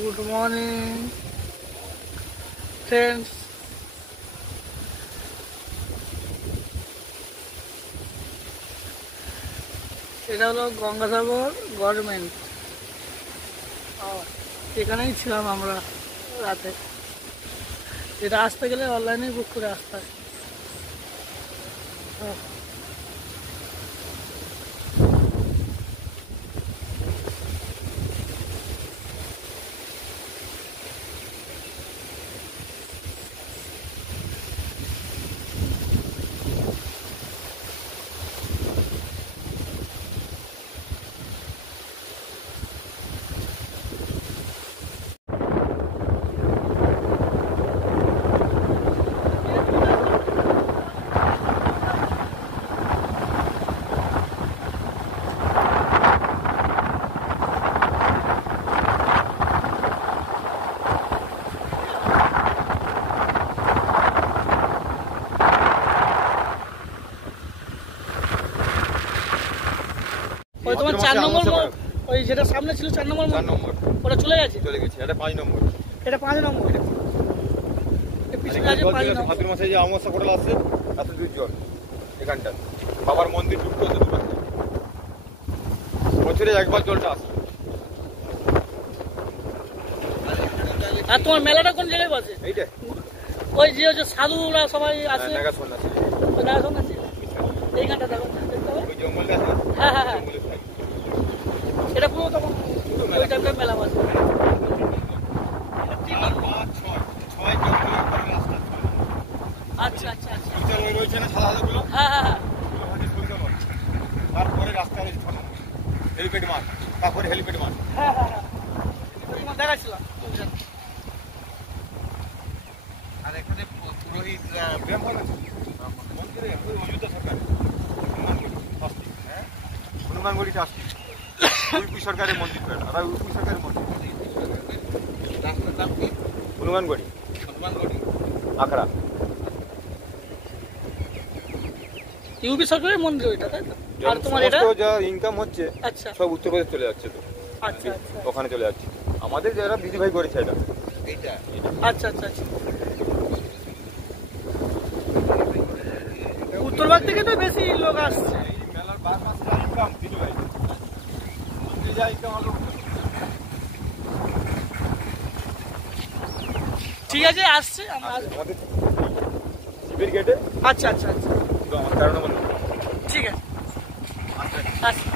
Good morning friends. এটা হলো Gangasagar government, এখানেই ছিলাম আমরা রাতে। এটা আসতে গেলে অনলাইনে বুক করে আসতে হয়। ওই তোমার 4 নম্বর মোড়, ওই যেটা সামনে ছিল 4 নম্বর মোড়, ওটা চলে গেছে। এটা 5 নম্বর, এটা 5 নম্বর। পিছনে আছে 5 নম্বর। ভাদ্র মাসে যে অমাবস্যা কোটাল আসছে, এত দূর জল এখানটা বাবার মন্দির ঢুকতে হতো দুবার, বছরে একবার জলটা আসে। আর তোমার মেলাটা কোন জায়গায় বসে? এইটা ওই যে সাধুরা সবাই আসে, নাগাসন আছে, নাগাসন আছে এইখানটা দেখো, ওই জঙ্গলটা আছে। হ্যাঁ হ্যাঁ হ্যাঁ, এটা পুরো তখন ওই টাইমটা মেলা বসে। 4, 5, 6 জঙ্গলের পরে রাস্তা। আচ্ছা আচ্ছা আচ্ছা, ওই রয়েছে না সাদা সাদাগুলো, হ্যাঁ হ্যাঁ হ্যাঁ, তারপরে রাস্তা রয়েছে হেলিপ্যাড মাঠ, তারপরে হেলিপ্যাড মাঠ। হ্যাঁ হ্যাঁ হ্যাঁ, দেখাচ্ছিলাম। আর এখানে পুরোহিত মন্দিরে ওই অযোধ্যা সরকার হনুমানগড়িতে আসছে, ইউপি সরকারের মন্দির, আবার ইউপি সরকারের মন্দির রাস্তার নাম কি? হনুমানগড়ি আখড়া। ইউপি সরকারের মন্দির ওইটা, তাই তো? আর তোমার এটা যা ইনকাম হচ্ছে আচ্ছা সব উত্তরপ্রদেশ চলে যাচ্ছে, তো আচ্ছা আচ্ছা, ওখানে চলে যাচ্ছে। আমাদের যারা দিদিভাই করেছে এটা, আচ্ছা আচ্ছা আচ্ছা। উত্তরভাগ থেকে তো বেশি লোক আসছে। মেলার 12 মাসে যা ইনকাম দিদিভাই, যা ইনকাম হলো। ঠিক আছে, আসছে আমরা আমাদের শিবির গেটে। আচ্ছা আচ্ছা আচ্ছা, আমার 13 নম্বর, ঠিক আছে আসছে।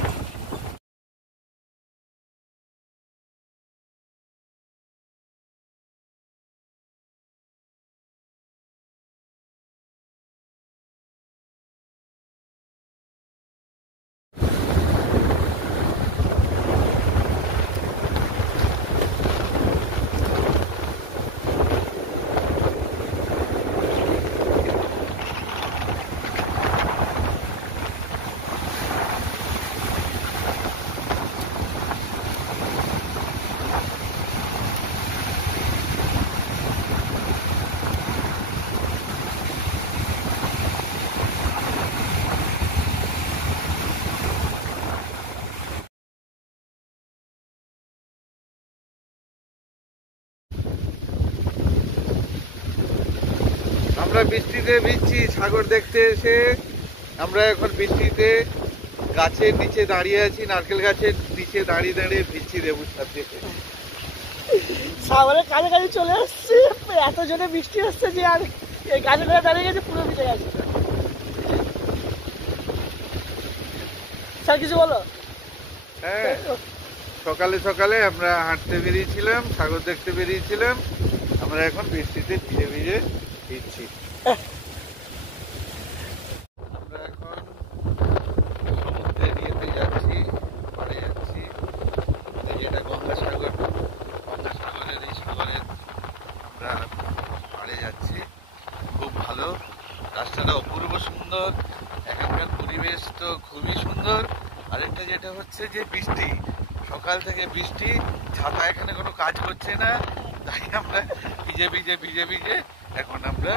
আমরা বৃষ্টিতে ভিজছি সাগর দেখতে এসে। আমরা এখন বৃষ্টিতে গাছের নিচে দাঁড়িয়ে আছি, নারকেল গাছের নিচে দাঁড়িয়ে দাঁড়িয়ে ভিজছি লেবুর সাথে। সাগরের কাছাকাছি চলে আসছে, এত জোরে বৃষ্টি হচ্ছে যে আর এই গাছে ধরে দাঁড়িয়ে গেছে, পুরো ভিজে গেছে। স্যার কিছু বলো? হ্যাঁ, সকালে সকালে আমরা হাঁটতে বেরিয়েছিলাম, সাগর দেখতে বেরিয়েছিলাম, আমরা এখন বৃষ্টিতে ভিজে ভিজে ভিজছি। আমরা এখন সমুদ্রের ইয়েতে যাচ্ছি, পাড়ে যাচ্ছি, যেটা গঙ্গাসাগর, গঙ্গাসাগরের এই সাগরের আমরা পাড়ে যাচ্ছি। খুব ভালো, রাস্তাটা অপূর্ব সুন্দর, এখানকার পরিবেশ তো খুবই সুন্দর। আরেকটা যেটা হচ্ছে যে বৃষ্টি, সকাল থেকে বৃষ্টি, ছাতা এখানে কোনো কাজ করছে না, তাই আমরা ভিজে ভিজে এখন আমরা